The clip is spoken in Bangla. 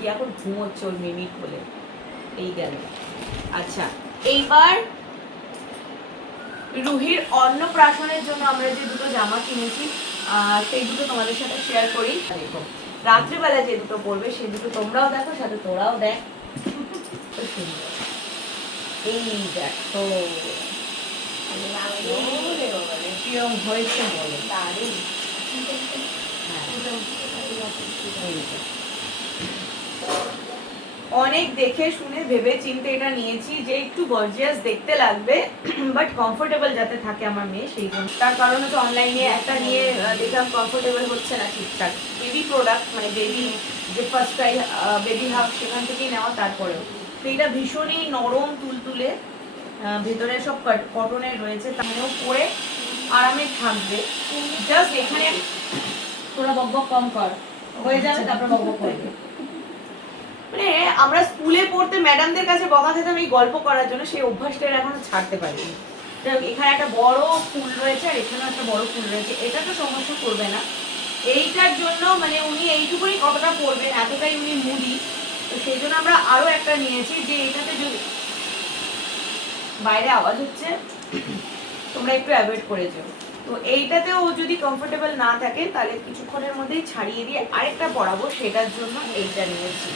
রুহি এখন ঘুমোচ্ছে ওর মিমি খোলে। এই গেল। আচ্ছা, এইবার রুহির অন্নপ্রাশনের জন্য আমরা যে দুটো জামা কিনেছি সেই দুটো তোমাদের সাথে শেয়ার করি। দেখো রাত্রিবেলা যে দুটো পরবে সেই দুটো তোমরাও দেখো, সাথে তোরাও দেখ। খুব সুন্দর। এই দেখো কিরম হয়েছে বলো। দারুণ। অনেক দেখে শুনে ভেবে চিন্তে এটা নিয়েছি যে একটু গর্জিয়াস দেখতে লাগবে বাট কমফোর্টেবল যাতে থাকে আমার মেয়ে, সেই জন্য। তার কারণ হচ্ছে অনলাইনে একটা নিয়ে দেখলাম কমফোর্টেবল হচ্ছে না ঠিকঠাক। বেবি প্রোডাক্ট মানে বেবি যে ফার্স্ট টাইম বেবি হাব সেখান থেকেই নেওয়া, তারপরেও তো এটা ভীষণই নরম তুলতুলে, ভেতরে সব কটনের রয়েছে, তাহলেও পরে আরামে থাকবে। জাস্ট এখানে তোরা বকবক কম কর, হয়ে যাবে তারপর বকবক করবে। মানে আমরা স্কুলে পড়তে ম্যাডামদের কাছে বকা খেতাম এই গল্প করার জন্য, সেই অভ্যাসটা এখনো ছাড়তে পারিনি। এখানে একটা বড় ফুল রয়েছে আর এখানেও একটা বড় ফুল রয়েছে, এটা তো সমস্যা করবে না। এইটার জন্য মানে উনি এইটুকুনি কতটা পড়বেন এতটাই উনি মুডি, তো সেই জন্য আমরা আরো একটা নিয়েছি যে এটাতে যদি বাইরে আওয়াজ হচ্ছে তোমরা একটু অ্যাভয়েড করে যাও। তো এইটাতেও যদি কমফোর্টেবল না থাকে তাহলে কিছুক্ষণের মধ্যেই ছাড়িয়ে দিয়ে আরেকটা পরাবো, সেটার জন্য এইটা নিয়েছি।